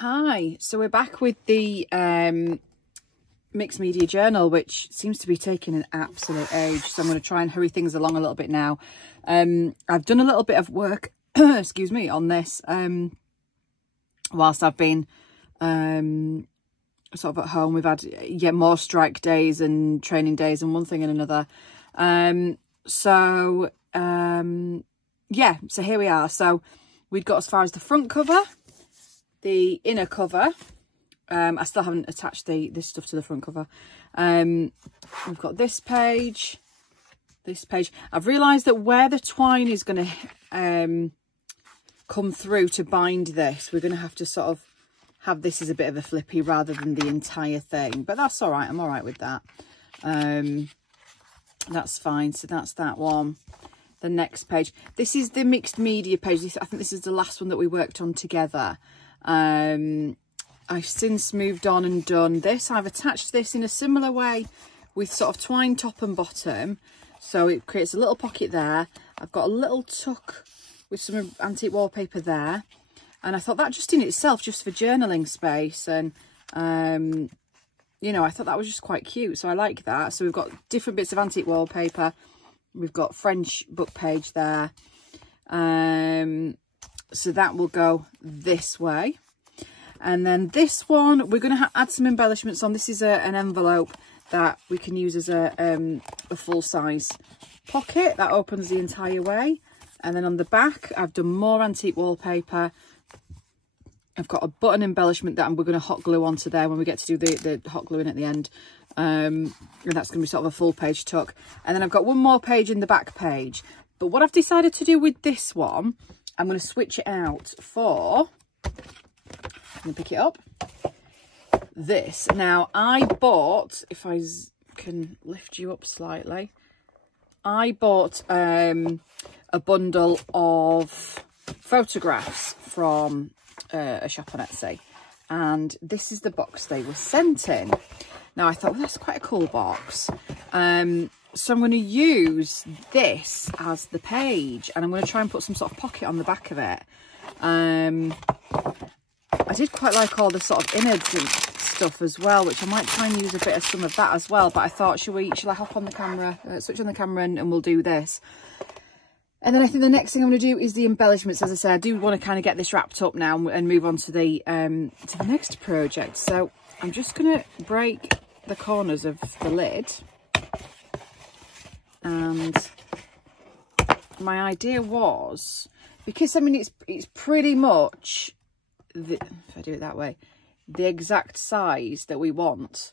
Hi, so we're back with the mixed media journal, which seems to be taking an absolute age, so I'm going to try and hurry things along a little bit now. I've done a little bit of work excuse me, on this whilst I've been sort of at home. We've had yet more strike days and training days and one thing and another. Yeah, so here we are. So we'd got as far as the front cover, the inner cover. I still haven't attached this stuff to the front cover. We've got this page. I've realised that where the twine is going to come through to bind this, we're going to have to sort of have this as a bit of a flippy rather than the entire thing. But that's all right. I'm all right with that. That's fine. So that's that one. The next page. This is the mixed media page. I think this is the last one that we worked on together. I've since moved on and done this. I've attached this in a similar way with sort of twine top and bottom. So it creates a little pocket there. I've got a little tuck with some antique wallpaper there. And I thought that just in itself, just for journaling space. And, you know, I thought that was just quite cute. So I like that. So we've got different bits of antique wallpaper. We've got French book page there. So that will go this way. And then this one, we're going to add some embellishments on. This is an envelope that we can use as a full-size pocket that opens the entire way. And then on the back, I've done more antique wallpaper. I've got a button embellishment that we're going to hot glue onto there when we get to do the hot gluing at the end. And that's going to be sort of a full page tuck. And then I've got one more page in the back page. But what I've decided to do with this one, I'm going to switch it out for... I'm going to pick it up. This. Now, I bought, if I can lift you up slightly, I bought a bundle of photographs from a shop on Etsy. And this is the box they were sent in. Now, I thought, well, that's quite a cool box. So I'm going to use this as the page. And I'm going to try and put some sort of pocket on the back of it. I did quite like all the sort of innards and stuff as well, which I might try and use a bit of some of that as well. But I thought, shall I hop on the camera, switch on the camera and we'll do this. And then I think the next thing I'm going to do is the embellishments. As I said, I do want to kind of get this wrapped up now and move on to the next project. So I'm just going to break the corners of the lid. And my idea was, because I mean it's pretty much if I do it that way, the exact size that we want.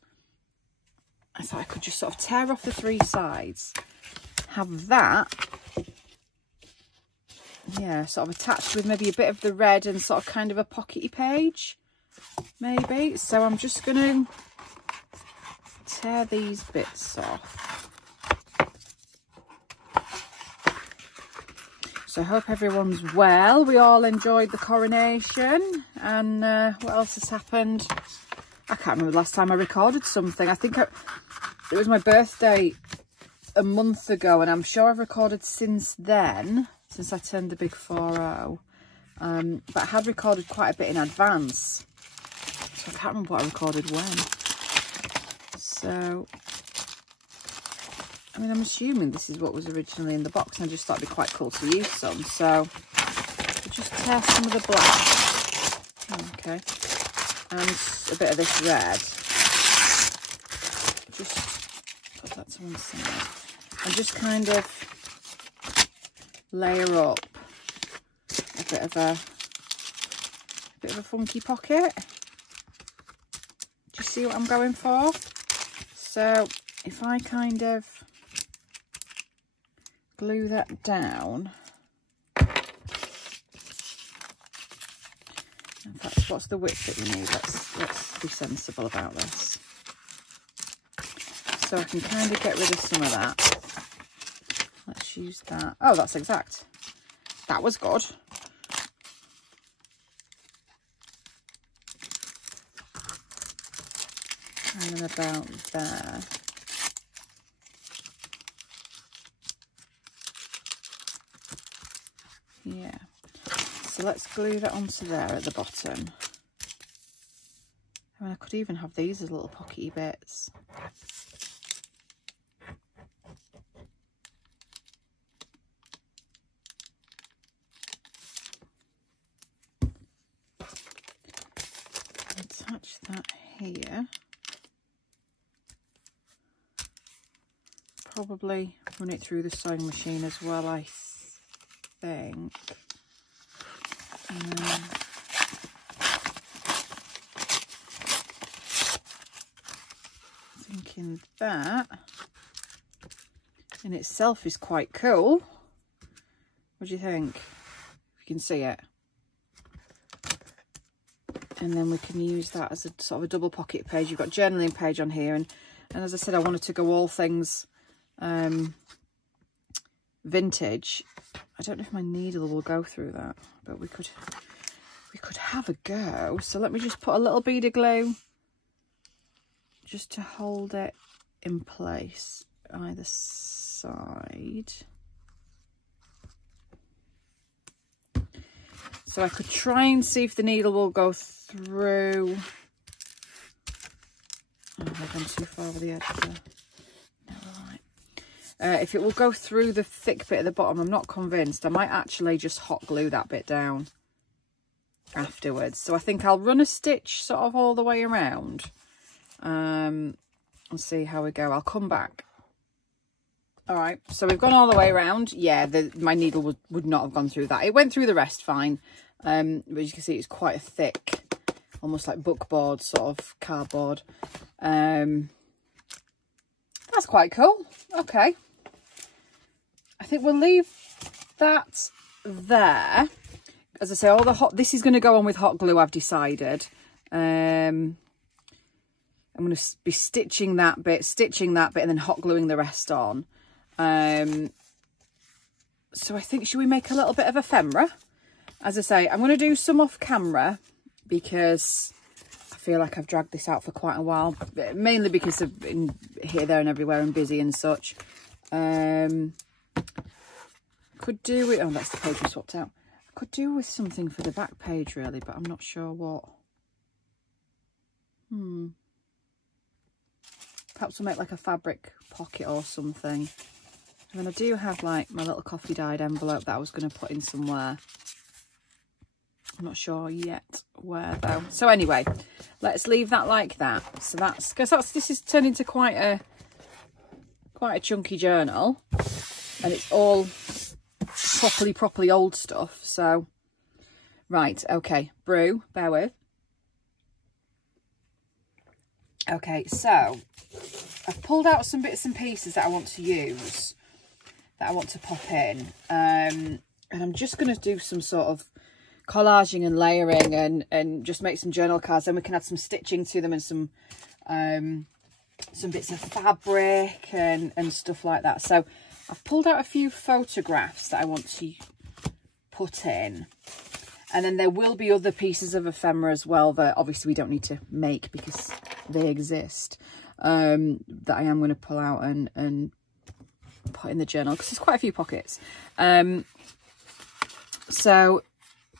I thought I could just sort of tear off the three sides, have that, yeah, sort of attached with maybe a bit of the red and sort of kind of a pockety page, maybe. So I'm just going to tear these bits off. So I hope everyone's well. We all enjoyed the coronation. And what else has happened? I can't remember the last time I recorded something. I think it was my birthday a month ago, and I'm sure I've recorded since then, since I turned the big 4-0. But I had recorded quite a bit in advance. So I can't remember what I recorded when. So... I mean, I'm assuming this is what was originally in the box. I just thought it'd be quite cool to use some. So, I'll just tear some of the black. Okay. And a bit of this red. Just put that to one side. And just kind of layer up a bit of a funky pocket. Do you see what I'm going for? So, if I kind of glue that down. In fact, what's the width that we need? Let's be sensible about this. So I can kind of get rid of some of that. Let's use that. Oh, that's exact. That was good. And then about there. Yeah, so let's glue that onto there at the bottom. I mean, I could even have these as little pockety bits. Attach that here. Probably run it through the sewing machine as well, I think. Thinking that in itself is quite cool. What do you think? If you can see it. And then we can use that as a sort of a double pocket page. You've got journaling page on here, and as I said, I wanted to go all things vintage. I don't know if my needle will go through that, but we could have a go. So let me just put a little bead of glue just to hold it in place either side. So I could try and see if the needle will go through. Oh, I've gone too far over the edge there. If it will go through the thick bit at the bottom, I'm not convinced. I might actually just hot glue that bit down afterwards. So I think I'll run a stitch sort of all the way around and see how we go. I'll come back. All right, so we've gone all the way around. Yeah, my needle would not have gone through that. It went through the rest fine. But as you can see, it's quite a thick, almost like bookboard, sort of cardboard. That's quite cool. Okay. I think we'll leave that there. As I say, this is going to go on with hot glue, I've decided. I'm going to be stitching that bit, and then hot gluing the rest on. So I think, should we make a little bit of ephemera? As I say, I'm going to do some off camera because I feel like I've dragged this out for quite a while, mainly because I've been here, there and everywhere and busy and such. Could do with, oh, that's the page we swapped out. I could do with something for the back page really, but I'm not sure what. Perhaps we'll make like a fabric pocket or something. And then I do have like my little coffee dyed envelope that I was going to put in somewhere. I'm not sure yet where though. So anyway, let's leave that like that. So that's, because this is turned into quite a chunky journal, and it's all properly old stuff. So right, okay, brew, bear with. Okay, so I've pulled out some bits and pieces that I want to use, that I want to pop in, and I'm just going to do some sort of collaging and layering and just make some journal cards. Then we can add some stitching to them and some bits of fabric and stuff like that. So I've pulled out a few photographs that I want to put in, and then there will be other pieces of ephemera as well that obviously we don't need to make because they exist, that I am going to pull out and put in the journal because there's quite a few pockets. So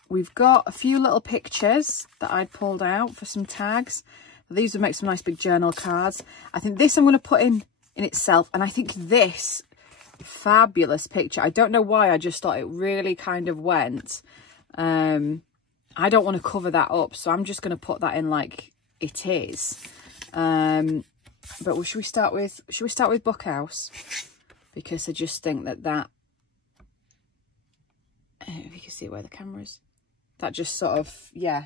we've got a few little pictures that I'd pulled out for some tags. These would make some nice big journal cards. I think this I'm going to put in itself, and I think this fabulous picture, I don't know why, I just thought it really kind of went. I don't want to cover that up, so I'm just going to put that in like it is. But should we start with Bookhouse? Because I just think that if you can see where the camera is, that just sort of, yeah,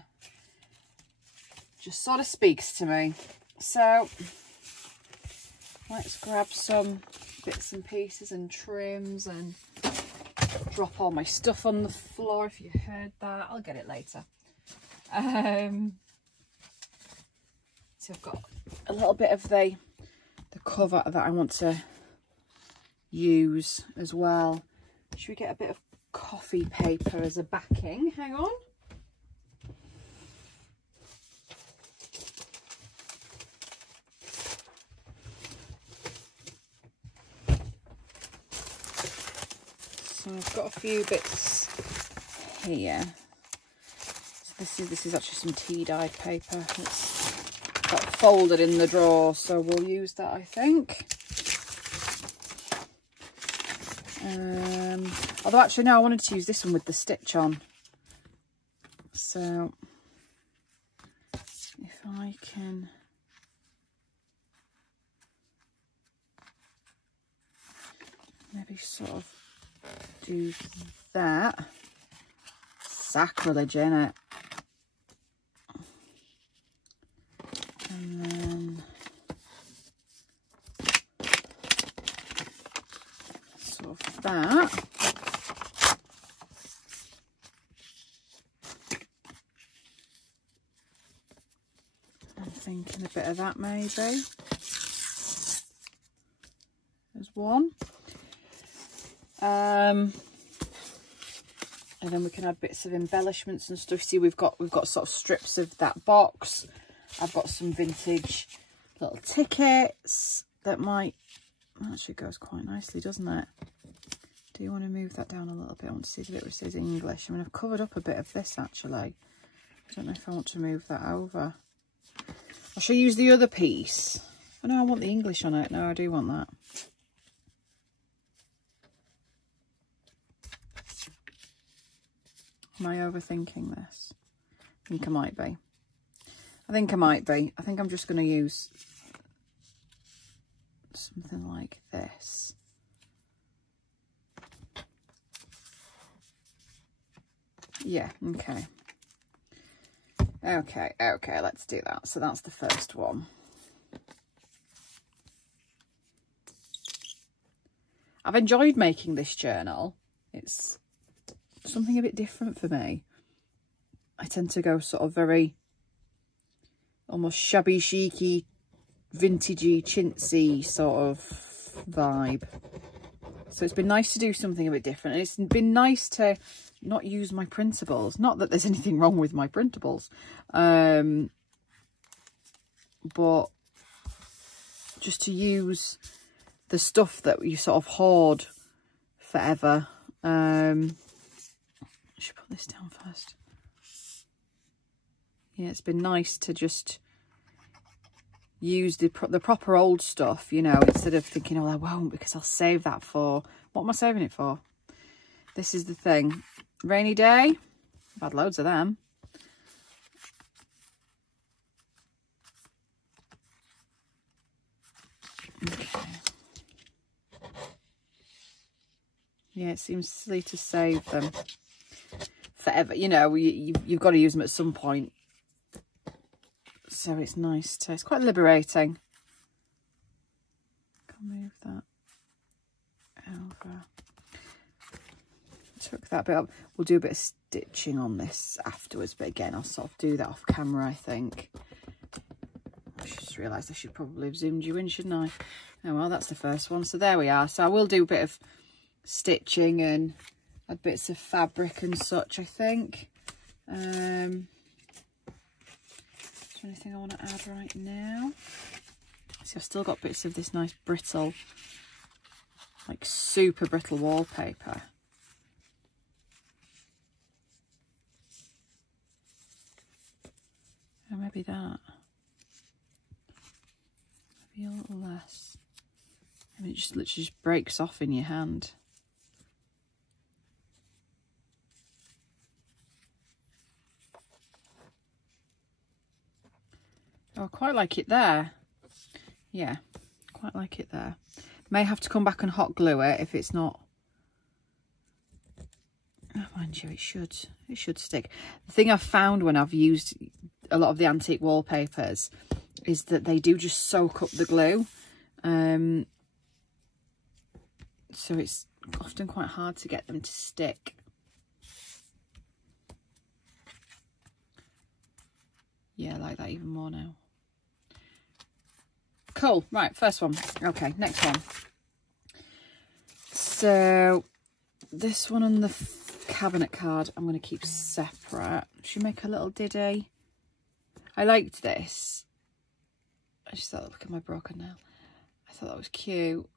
just sort of speaks to me. So let's grab some bits and pieces and trims and drop all my stuff on the floor. If you heard that, I'll get it later. So I've got a little bit of the cover that I want to use as well. Should we get a bit of coffee paper as a backing? Hang on. So I've got a few bits here. So this is actually some tea dyed paper. Let's got folded in the drawer, so we'll use that, I think. Although actually no, I wanted to use this one with the stitch on. So if I can maybe sort of do that. Sacrilege, innit? And then sort of that. I'm thinking a bit of that maybe. There's one. And then we can add bits of embellishments and stuff. See, we've got sort of strips of that box. I've got some vintage little tickets that might actually goes quite nicely, doesn't it? Do you want to move that down a little bit? I want to see the bit where it says English. I mean, I've covered up a bit of this actually. I don't know if I want to move that over. I shall use the other piece. Oh no, I want the English on it. No, I do want that. Am I overthinking this? I think I might be. I think I might be. I think I'm just going to use something like this. Yeah, okay. Okay, let's do that. So that's the first one. I've enjoyed making this journal. It's something a bit different for me. I tend to go sort of very almost shabby chicy, vintagey, chintzy sort of vibe. So it's been nice to do something a bit different. And it's been nice to not use my printables. Not that there's anything wrong with my printables. But just to use the stuff that you sort of hoard forever. I should put this down first. Yeah, it's been nice to just use the proper old stuff, you know, instead of thinking, oh, I won't because I'll save that for... What am I saving it for? This is the thing. Rainy day. I've had loads of them. Okay. Yeah, it seems silly to save them forever. You know, you've got to use them at some point. So it's nice to... It's quite liberating. Can move that over. Took that bit up. We'll do a bit of stitching on this afterwards, but again, I'll sort of do that off camera, I think. I just realised I should probably have zoomed you in, shouldn't I? Oh, well, that's the first one. So there we are. So I will do a bit of stitching and add bits of fabric and such, I think. Is there anything I want to add right now? See, I've still got bits of this nice brittle, like super brittle wallpaper. Oh, maybe that. Maybe a little less. I mean, it just literally just breaks off in your hand. Oh, I quite like it there. Yeah, quite like it there. May have to come back and hot glue it if it's not. Oh, mind you, it should stick. The thing I've found when I've used a lot of the antique wallpapers is that they do just soak up the glue. So it's often quite hard to get them to stick. Yeah, I like that even more now. Cool. Right, first one. Okay, next one. So this one on the cabinet card I'm going to keep separate. Should make a little ditty. I liked this. I just thought, look at my broken nail. I thought that was cute.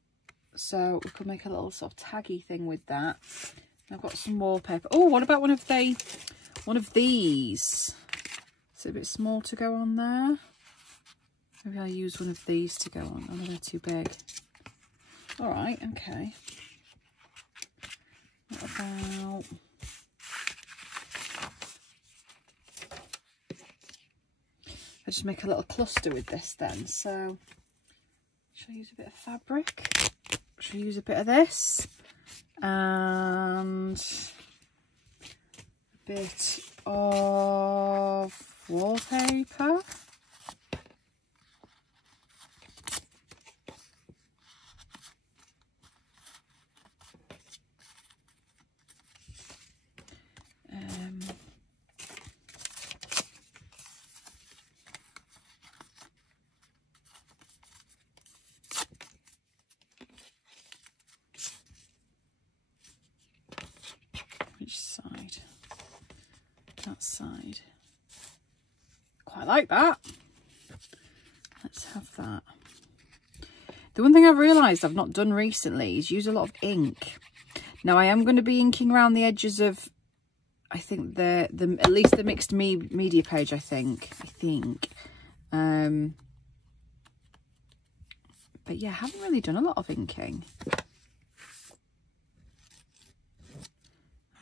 So we could make a little sort of taggy thing with that. I've got some wallpaper. Oh, what about one of these? Is it a bit small to go on there? Maybe I'll use one of these to go on. Oh, no, they're too big. All right, okay. What about... I just make a little cluster with this then. So, shall I use a bit of fabric? Shall I use a bit of this? And a bit of wallpaper. Which side? That side. Quite like that. Let's have that. The one thing I've realised I've not done recently is use a lot of ink. Now I am going to be inking around the edges of, I think at least the mixed media page. I think. But yeah, I haven't really done a lot of inking.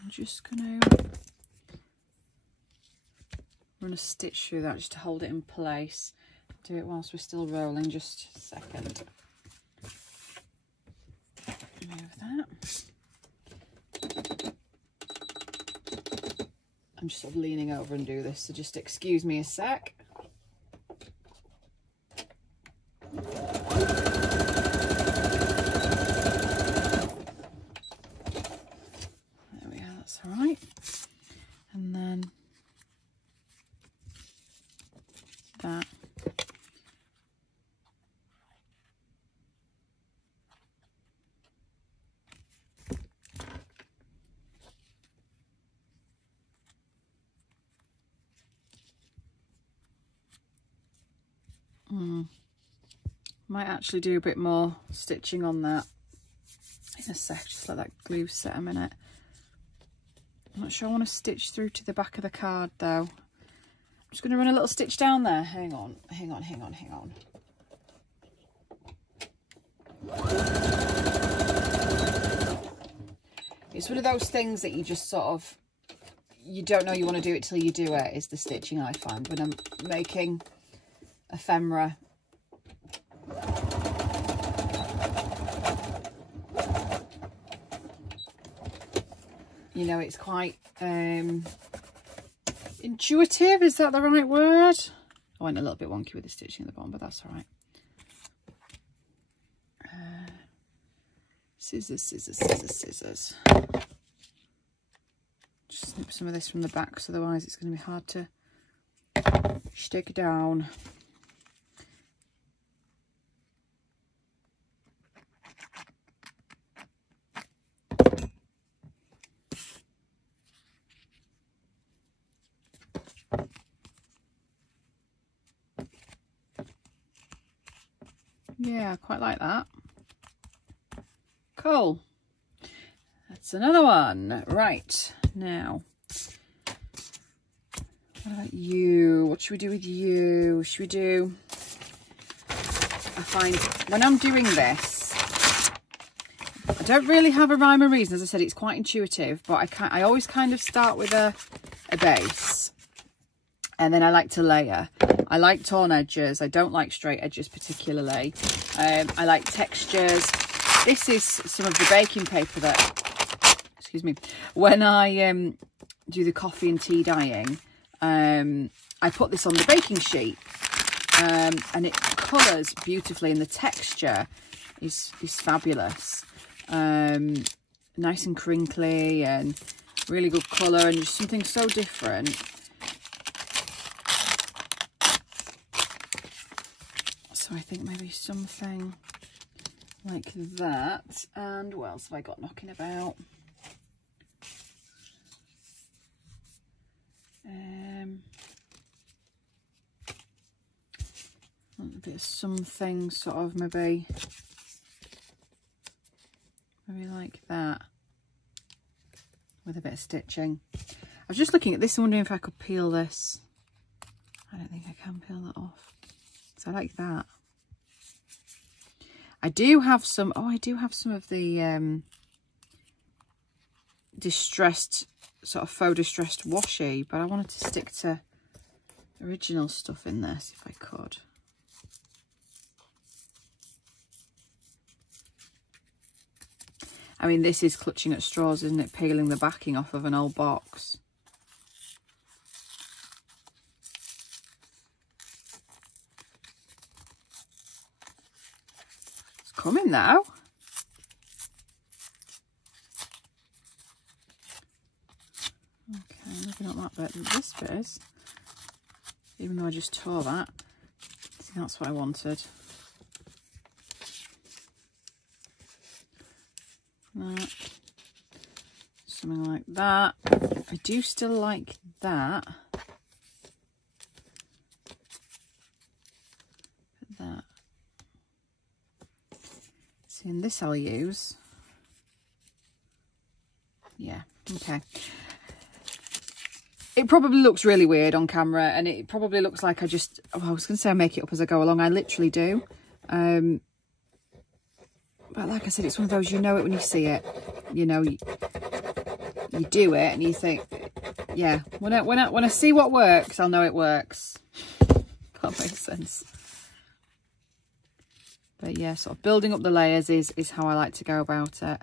I'm just going to run a stitch through that just to hold it in place. Do it whilst we're still rolling, just a second. Move that. I'm just sort of leaning over and do this, so just excuse me a sec. All right, and then that. Might actually do a bit more stitching on that in a sec, just let that glue set a minute. I'm not sure I want to stitch through to the back of the card though. I'm just going to run a little stitch down there. Hang on. It's one of those things that you just sort of, you don't know you want to do it till you do it, is the stitching I find when I'm making ephemera. You know, it's quite intuitive, is that the right word? I went a little bit wonky with the stitching at the bottom, but that's all right. Scissors. Just snip some of this from the back, because otherwise it's going to be hard to stick down. Yeah, I quite like that. Cool. That's another one. Right, now, what about you? What should we do with you? Should we do... I find when I'm doing this, I don't really have a rhyme or reason. As I said, it's quite intuitive, but I always kind of start with a base. And then I like to layer. I like torn edges. I don't like straight edges particularly. I like textures. This is some of the baking paper that, excuse me, when I do the coffee and tea dyeing, I put this on the baking sheet, and it colours beautifully, and the texture is fabulous. Nice and crinkly and really good colour, and just something so different. So I think maybe something like that. And what else have I got knocking about? A bit of something sort of maybe like that with a bit of stitching. I was just looking at this and wondering if I could peel this. I don't think I can peel that off. So I like that. I do have some, oh, I do have some of the distressed, sort of faux distressed washi, but I wanted to stick to original stuff in this if I could. I mean, this is clutching at straws, isn't it? Peeling the backing off of an old box. It's coming now. Okay, maybe not that bit. This bit is. Even though I just tore that. See, that's what I wanted. That. Something like that. I do still like that. That. See, and this I'll use. Yeah, okay. It probably looks really weird on camera, and it probably looks like I just, oh, I was going to say I make it up as I go along. I literally do. But like I said, it's one of those, you know it when you see it. You know, you do it and you think, yeah, when I see what works, I'll know it works. That makes sense. But yeah, sort of building up the layers is how I like to go about it.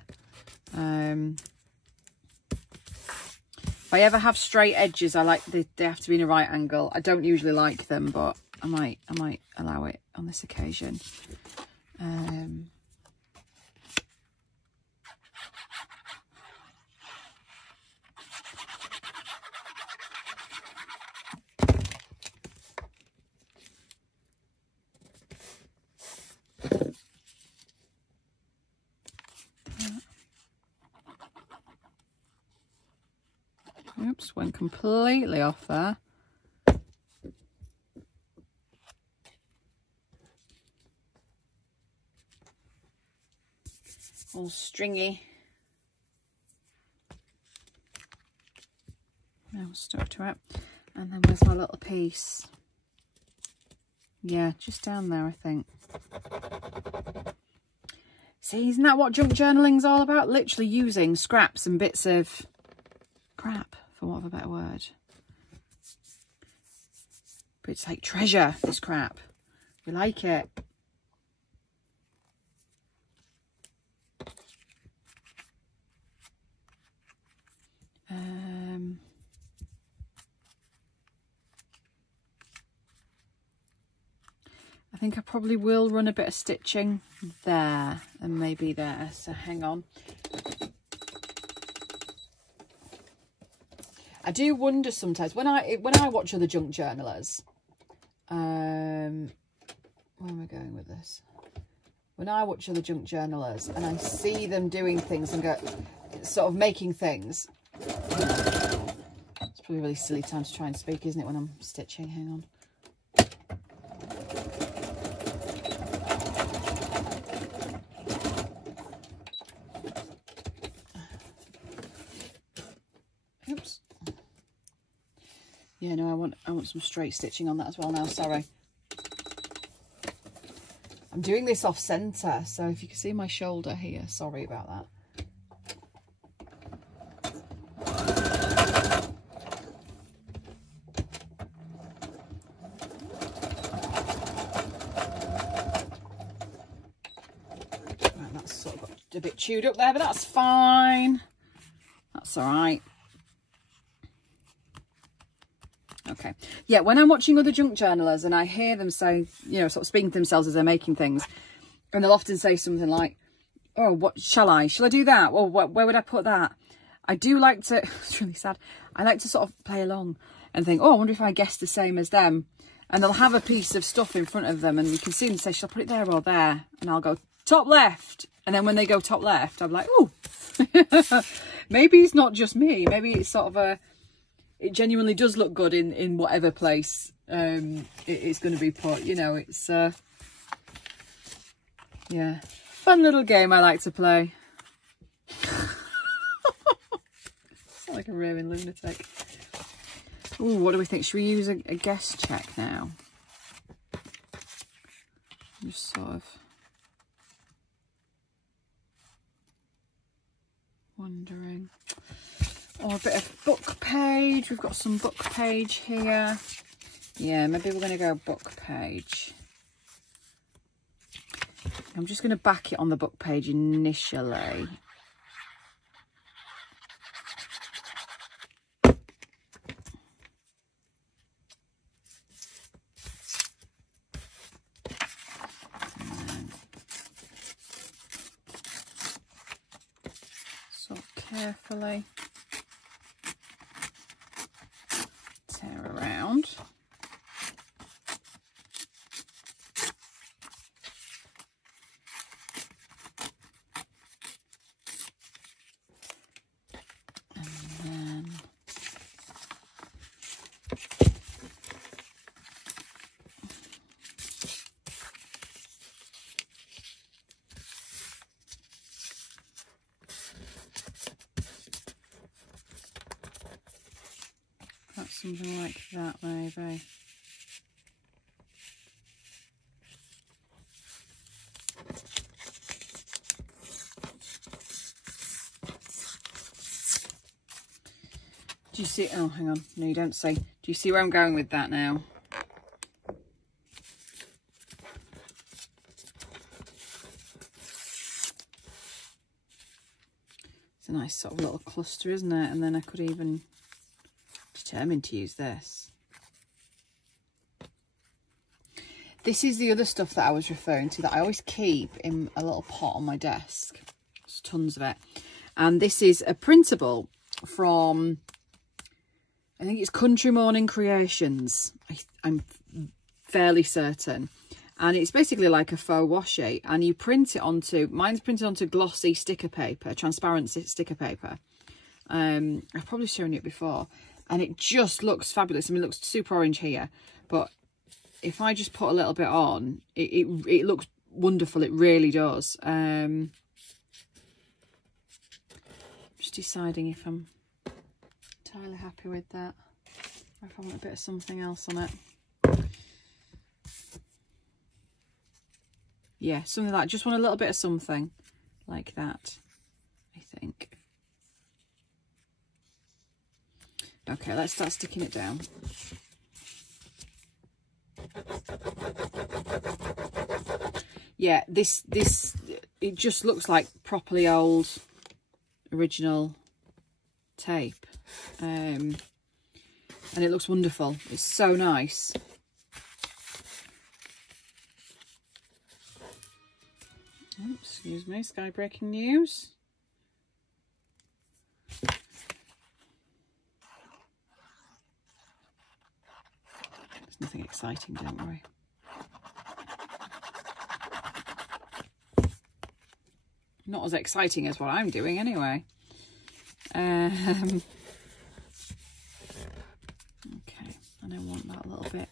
If I ever have straight edges, I like they have to be in a right angle. I don't usually like them, but I might allow it on this occasion. Oops, went completely off there. All stringy. Now stuck to it. And then where's my little piece? Yeah, just down there, I think. See, isn't that what junk journaling's all about? Literally using scraps and bits of crap, for want of a better word. But it's like treasure, this crap. We like it. I think I probably will run a bit of stitching there and maybe there, so hang on. I do wonder sometimes when I watch other junk journalers, where am I going with this? When I watch other junk journalers and I see them doing things and go, sort of making things. It's probably a really silly time to try and speak, isn't it, when I'm stitching? Hang on. Oops. Yeah, no, I want some straight stitching on that as well now, sorry. I'm doing this off centre, so if you can see my shoulder here, sorry about that. Right, that's sort of got a bit chewed up there, but that's fine. That's all right. Okay, yeah, when I'm watching other junk journalers and I hear them say, you know, sort of speaking to themselves as they're making things, and they'll often say something like, oh, what shall I do that? Well, where would I put that? I do like to, it's really sad, I like to sort of play along and think, oh, I wonder if I guess the same as them. And they'll have a piece of stuff in front of them and you can see them say, shall I put it there or there? And I'll go top left. And then when they go top left, I'm like, oh, maybe it's not just me. Maybe it's sort of a, it genuinely does look good in whatever place it's going to be put. You know, it's, yeah, fun little game I like to play. Like a raving lunatic. Ooh, what do we think? Should we use a guess check now? Just sort of wondering. Or a bit of book page. We've got some book page here. Yeah, maybe we're going to go book page. I'm just going to back it on the book page initially. So carefully tear around. Something like that, maybe. Do you see? Oh, hang on. No, you don't see. Do you see where I'm going with that now? It's a nice sort of little cluster, isn't it? And then I could even determined to use this. This is the other stuff that I was referring to that I always keep in a little pot on my desk. There's tons of it. And this is a printable from, I think it's Country Morning Creations. I'm fairly certain. And it's basically like a faux washi. And you print it onto, mine's printed onto glossy sticker paper, transparent sticker paper. I've probably shown you it before. And it just looks fabulous. I mean, it looks super orange here, but if I just put a little bit on, it looks wonderful. It really does. Just deciding if I'm entirely happy with that, or if I want a bit of something else on it. Yeah, something like, just want a little bit of something like that, I think. Okay, let's start sticking it down. Yeah, this it just looks like properly old original tape. And it looks wonderful. It's so nice. Oh, excuse me, sky breaking news. Nothing exciting, don't worry. Not as exciting as what I'm doing anyway. Okay, and I want that little bit.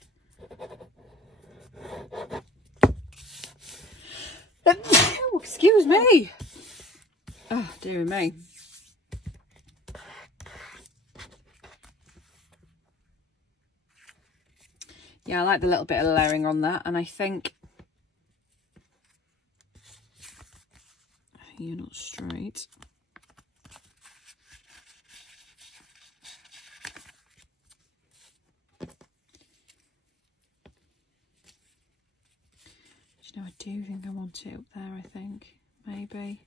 Oh, excuse me. Oh, dear me. Yeah, I like the little bit of layering on that, and I think you're not straight. You know, I do think I want it up there, I think. Maybe.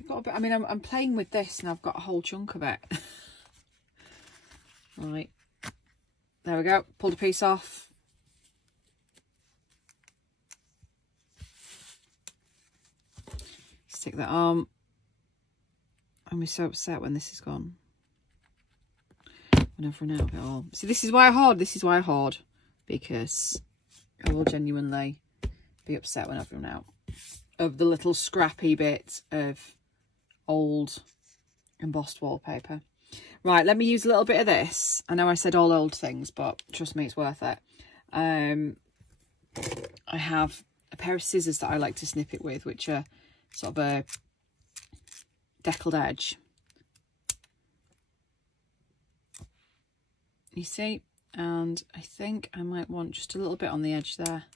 I've got a bit, I mean, I'm playing with this and I've got a whole chunk of it. Right. There we go. Pulled a piece off. Stick that on. I'm so upset when this is gone. When I've run out of it all. See, this is why I hoard. This is why I hoard. Because I will genuinely be upset when I've run out of the little scrappy bit of old embossed wallpaper. Right, let me use a little bit of this. I know I said all old things, but trust me, it's worth it. I have a pair of scissors that I like to snip it with, which are sort of a deckled edge. You see? And I think I might want just a little bit on the edge there.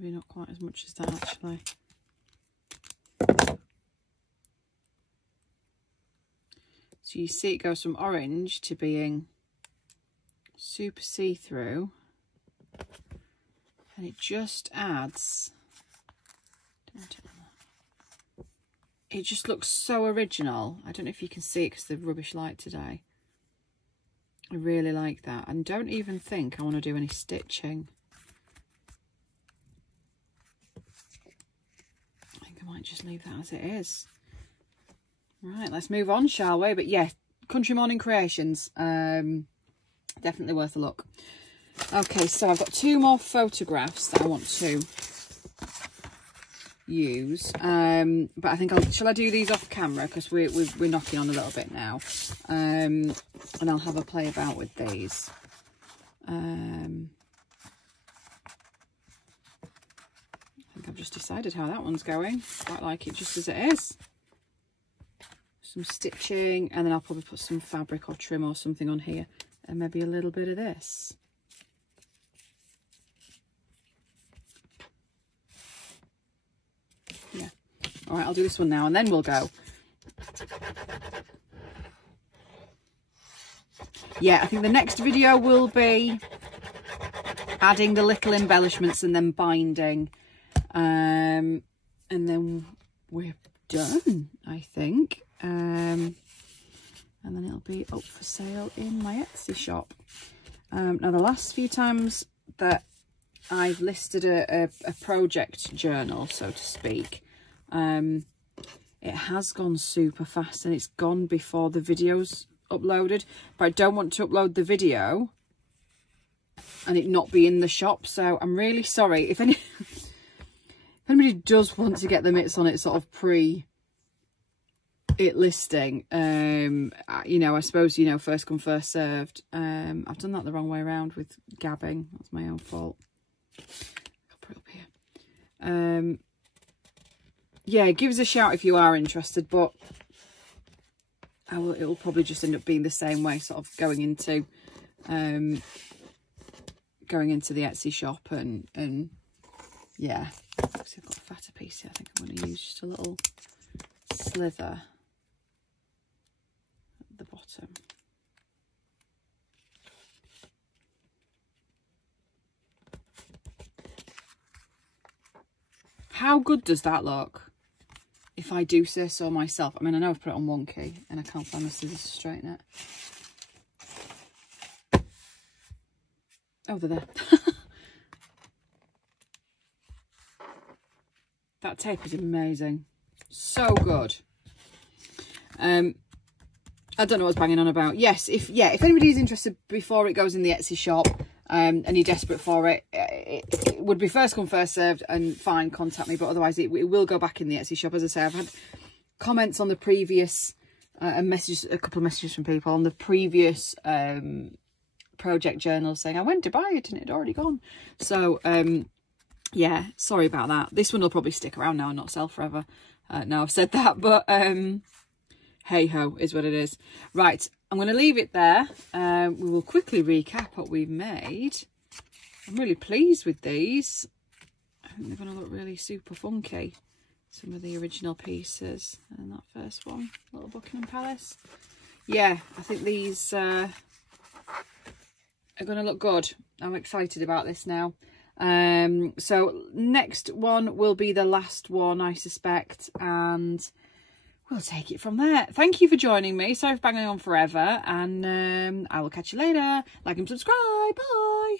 Maybe not quite as much as that, actually. So you see it goes from orange to being super see-through. And it just adds... It just looks so original. I don't know if you can see it because the rubbish light today. I really like that. And don't even think I want to do any stitching. I think I might just leave that as it is. Right, let's move on, shall we? But yeah, Country Morning Creations. Definitely worth a look. Okay, so I've got 2 more photographs that I want to use. But I think shall I do these off camera, because we're knocking on a little bit now. And I'll have a play about with these. I think I've just decided how that one's going. Quite like it just as it is. Some stitching, and then I'll probably put some fabric or trim or something on here, and maybe a little bit of this. Yeah. All right, I'll do this one now, and then we'll go. Yeah, I think the next video will be adding the little embellishments and then binding. And then we're done, I think. And then it'll be up for sale in my Etsy shop. Now, the last few times that I've listed a project journal, so to speak, it has gone super fast, and it's gone before the video's uploaded. But I don't want to upload the video and it not be in the shop, so I'm really sorry. If anybody does want to get the mitts on it sort of it listing, you know, I suppose, you know, first come first served. I've done that the wrong way around with gabbing. That's my own fault. I'll put it up here. Yeah, give us a shout if you are interested, but it will probably just end up being the same way, sort of going into the Etsy shop, and yeah. Obviously I've got a fatter piece here. I think I'm going to use just a little slither at the bottom. How good does that look? If I do say so myself. I mean, I know I've put it on wonky and I can't find my scissors to straighten it. Oh, they're there. That tape is amazing. So good. I don't know what's banging on about. Yes, if anybody's interested before it goes in the Etsy shop, and you're desperate for it, it would be first come first served, and fine, contact me. But otherwise it will go back in the Etsy shop. As I say, I've had comments on the previous messages, a couple of messages from people on the previous project journal saying I went to buy it and it had already gone. So yeah, sorry about that. This one will probably stick around now and not sell forever. Now I've said that, but hey ho, is what it is. Right, I'm going to leave it there. We will quickly recap what we've made. I'm really pleased with these. I think they're going to look really super funky. Some of the original pieces. And that first one, Little Buckingham Palace. Yeah, I think these are going to look good. I'm excited about this now. So next one will be the last one, I suspect, and we'll take it from there. Thank you for joining me. Sorry for banging on forever, and I will catch you later. Like and subscribe. Bye.